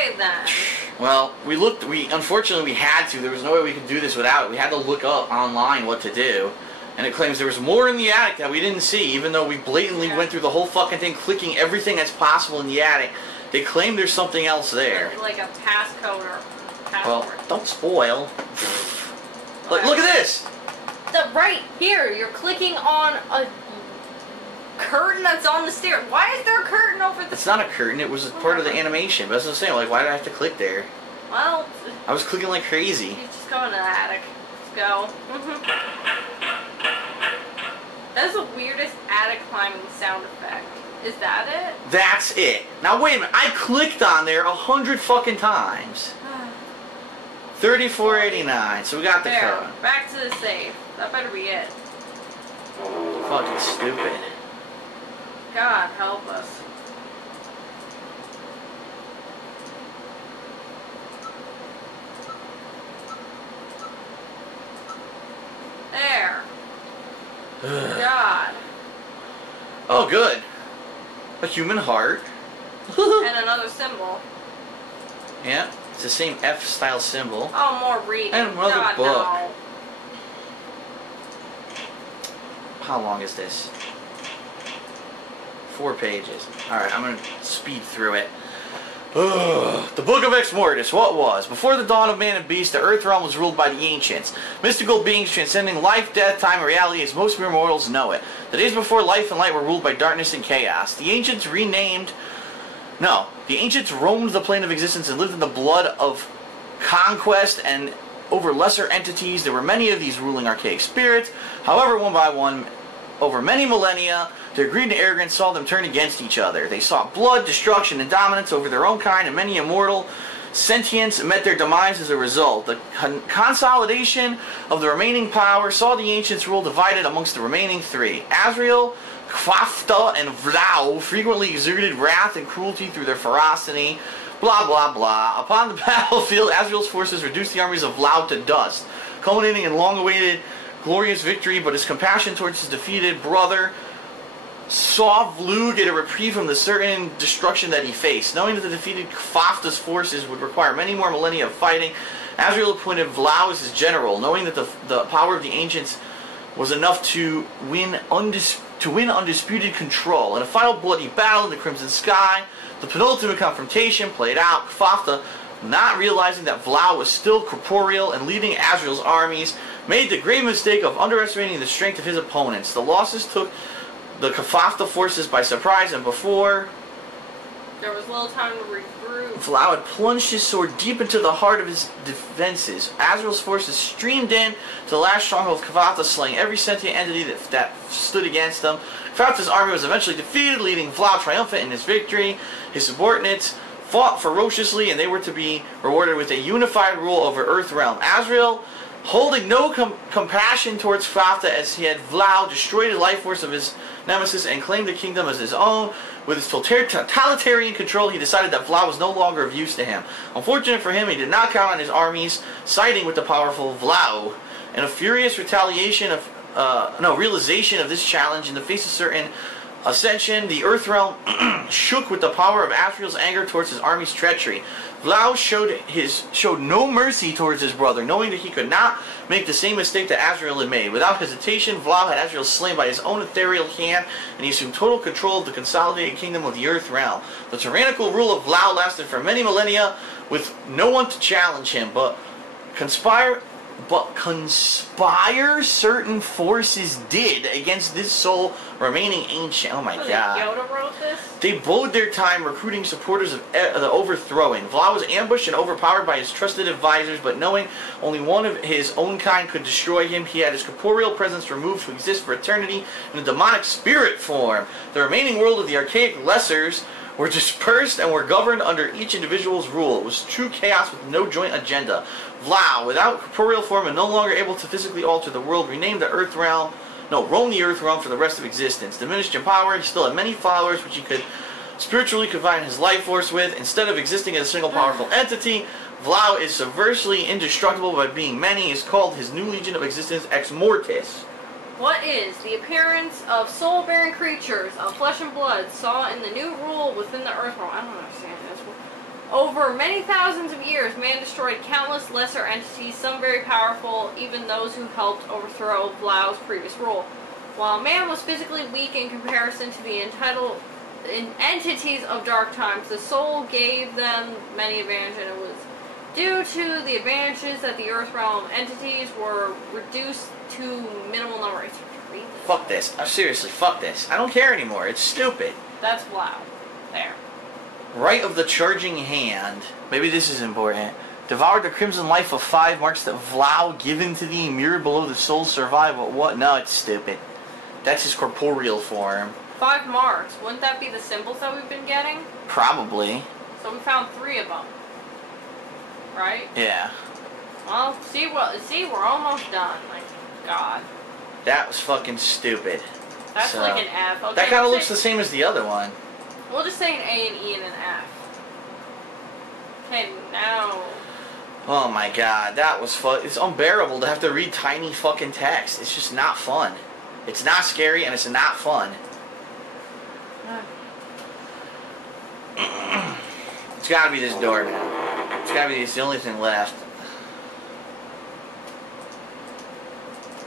say then? Well, unfortunately we had to. There was no way we could do this without it. We had to look up online what to do. And it claims there was more in the attic that we didn't see, even though we blatantly went through the whole fucking thing, clicking everything that's possible in the attic. They claim there's something else there. Like a passcode or password. Well, don't spoil. Look at this! Right here, you're clicking on a curtain that's on the stairs. Why is there a curtain over the... It's not a curtain, it was part of the animation. But that's what I'm saying, like, why did I have to click there? Well... I was clicking like crazy. You just go into the attic. Let's go. That's the weirdest attic climbing sound effect. Is that it? That's it. Now wait a minute, I clicked on there 100 fucking times. 34.89. So we got the code. Back to the safe. That better be it. Fucking stupid. God help us. There. God. Oh, good. A human heart. And another symbol. Yeah, it's the same F-style symbol. Oh, more reading. And another God, book. no. How long is this? 4 pages. Alright, I'm going to speed through it. The Book of Exmortis. What was? Before the dawn of man and beast, the earth realm was ruled by the ancients. Mystical beings transcending life, death, time, and reality as most mere mortals know it. The days before life and light were ruled by darkness and chaos. The ancients roamed the plane of existence and lived in the blood of conquest and over lesser entities. There were many of these ruling archaic spirits. However, one by one, over many millennia, their greed and arrogance saw them turn against each other. They sought blood, destruction, and dominance over their own kind, and many immortal sentients met their demise as a result. The consolidation of the remaining power saw the ancients rule divided amongst the remaining 3. Azrael, Kvafta, and Vlau frequently exerted wrath and cruelty through their ferocity. Blah, blah, blah. Upon the battlefield, Azrael's forces reduced the armies of Vlau to dust, culminating in long-awaited glorious victory, but his compassion towards his defeated brother saw Vlau get a reprieve from the certain destruction that he faced. Knowing that the defeated Kvafta's forces would require many more millennia of fighting, Azrael appointed Vlau as his general, knowing that the power of the ancients was enough to win undisputed control. In a final bloody battle in the Crimson Sky, the penultimate confrontation played out. Kvafta, not realizing that Vlau was still corporeal and leading Azrael's armies, made the grave mistake of underestimating the strength of his opponents. The losses took the Kvafta forces by surprise, and before there was little time to regroup, Vlau had plunged his sword deep into the heart of his defenses. Azrael's forces streamed in to the last stronghold of Kvafta, slaying every sentient entity that stood against them. Kvafta's army was eventually defeated, leaving Vlau triumphant in his victory. His subordinates fought ferociously, and they were to be rewarded with a unified rule over Earth Realm. Azrael, holding no compassion towards Kvafta as he had Vlau destroyed the life force of his nemesis and claimed the kingdom as his own. With his totalitarian control, he decided that Vlau was no longer of use to him. Unfortunate for him, he did not count on his armies siding with the powerful Vlau. In a furious realization of this challenge, in the face of certain ascension, the Earth Realm shook with the power of Azrael's anger towards his army's treachery. Vlau showed no mercy towards his brother, knowing that he could not make the same mistake that Azrael had made. Without hesitation, Vlau had Azrael slain by his own ethereal hand, and he assumed total control of the consolidated kingdom of the Earth Realm. The tyrannical rule of Vlau lasted for many millennia, with no one to challenge him, but conspire certain forces did against this sole remaining ancient. Oh my god. Yoda wrote this? They bode their time recruiting supporters of the overthrowing. Vlau was ambushed and overpowered by his trusted advisors, but knowing only one of his own kind could destroy him, he had his corporeal presence removed to exist for eternity in a demonic spirit form. The remaining world of the archaic lessers were dispersed and were governed under each individual's rule. It was true chaos with no joint agenda. Vlau, without corporeal form and no longer able to physically alter the world, roamed the Earth Realm for the rest of existence. Diminished in power, he still had many followers which he could spiritually combine his life force with. Instead of existing as a single powerful entity, Vlau is subversively indestructible by being many. He is called his new legion of existence, Exmortis. What is the appearance of soul-bearing creatures of flesh and blood saw in the new rule within the Earth Realm? I don't understand this. Over many thousands of years, man destroyed countless lesser entities, some very powerful, even those who helped overthrow Vlau's previous rule. While man was physically weak in comparison to the entities of dark times, the soul gave them many advantages, and it was due to the advantages that the Earth realm entities were reduced to minimal numbers. Fuck this. Seriously, fuck this. I don't care anymore. It's stupid. That's Vlau. There. Right of the charging hand. Maybe this is important. Devoured the crimson life of 5 marks that Vlau given to thee, mirrored below the soul's survival. What? No, it's stupid. That's his corporeal form. 5 marks. Wouldn't that be the symbols that we've been getting? Probably. So we found 3 of them. Right? Yeah. Well, see, we're almost done. Like, God. That was fucking stupid. That's so, like an F. Okay, that kind of looks the same as the other one. We'll just say an A, an E, and an F. Okay, now... Oh my god, that was fun. It's unbearable to have to read tiny fucking text. It's just not fun. It's not scary and it's not fun. It's gotta be this door, man. It's gotta be it's the only thing left.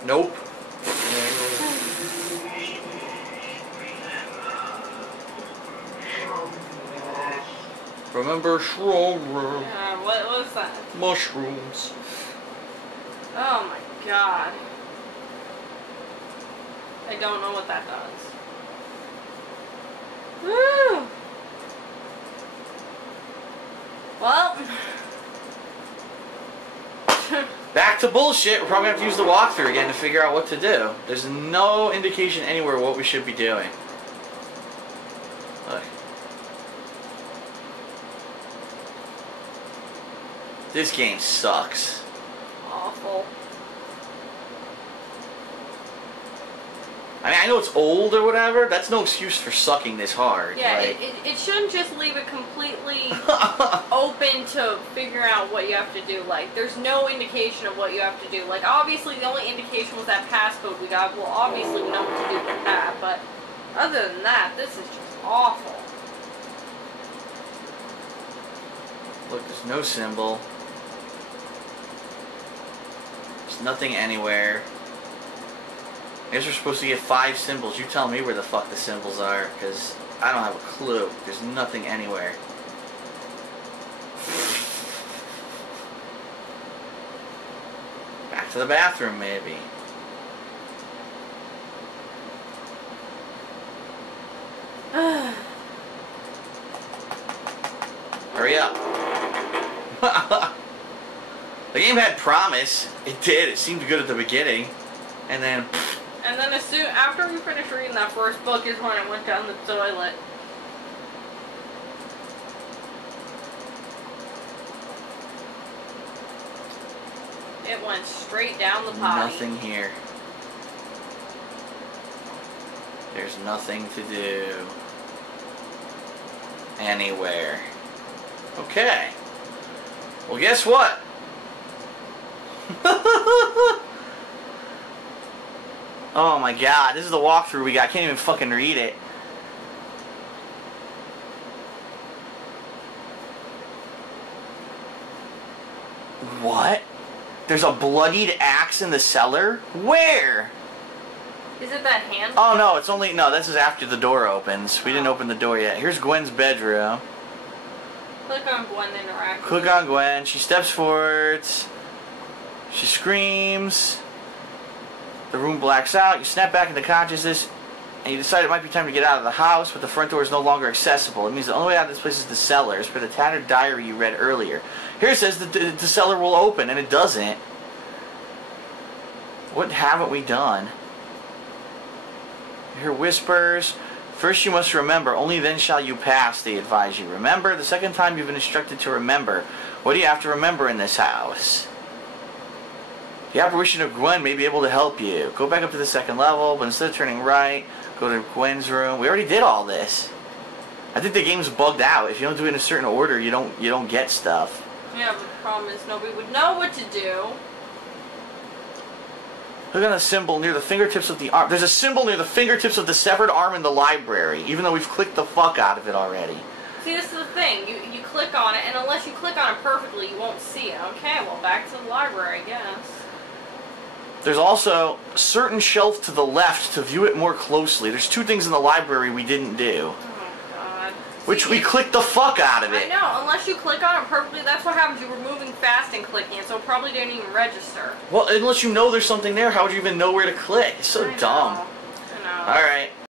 Nope. Remember shrooms. What was that? Mushrooms. Oh my god. I don't know what that does. Woo! Well. Back to bullshit. We're probably going to have to use the walkthrough again to figure out what to do. There's no indication anywhere what we should be doing. Look. This game sucks. Awful. I mean, I know it's old or whatever. That's no excuse for sucking this hard. Yeah, like, it shouldn't just leave it completely open to figuring out what you have to do. Like, there's no indication of what you have to do. Like, obviously, the only indication was that passcode we got. Well, obviously, we know what to do with that. But other than that, this is just awful. Look, there's no symbol. There's nothing anywhere. I guess we're supposed to get 5 symbols. You tell me where the fuck the symbols are, because I don't have a clue. There's nothing anywhere. Back to the bathroom, maybe. Hurry up. The game had promise. It did. It seemed good at the beginning. And then... And then after we finished reading that first book is when I went down the toilet. It went straight down the potty. Nothing here. There's nothing to do. Anywhere. Okay. Well, guess what? Oh my god, this is the walkthrough we got. I can't even fucking read it. What? There's a bloodied axe in the cellar? Where? Is it that hand? Oh no, it's only... No, this is after the door opens. We didn't open the door yet. Here's Gwen's bedroom. Click on Gwen to interact. Click on Gwen. She steps forward. She screams. The room blacks out. You snap back into consciousness, and you decide it might be time to get out of the house, but the front door is no longer accessible. It means the only way out of this place is the cellar. It's for the tattered diary you read earlier. Here it says that the cellar will open, and it doesn't. What haven't we done? You hear whispers. First you must remember, only then shall you pass, they advise you. Remember, the second time you've been instructed to remember. What do you have to remember in this house? The apparition of Gwen may be able to help you. Go back up to the 2nd level, but instead of turning right, go to Gwen's room. We already did all this. I think the game's bugged out. If you don't do it in a certain order, you don't get stuff. Yeah, but the problem is nobody would know what to do. Look on the symbol near the fingertips of the arm. There's a symbol near the fingertips of the severed arm in the library, even though we've clicked the fuck out of it already. See, this is the thing. You click on it, and unless you click on it perfectly, you won't see it. Okay, well, back to the library, I guess. There's also a certain shelf to the left to view it more closely. There's two things in the library we didn't do. Oh, God. Which we clicked the fuck out of it. I know, unless you click on it perfectly, that's what happens. You were moving fast and clicking it, so it probably didn't even register. Well, unless you know there's something there, how would you even know where to click? It's so dumb. I know. Alright.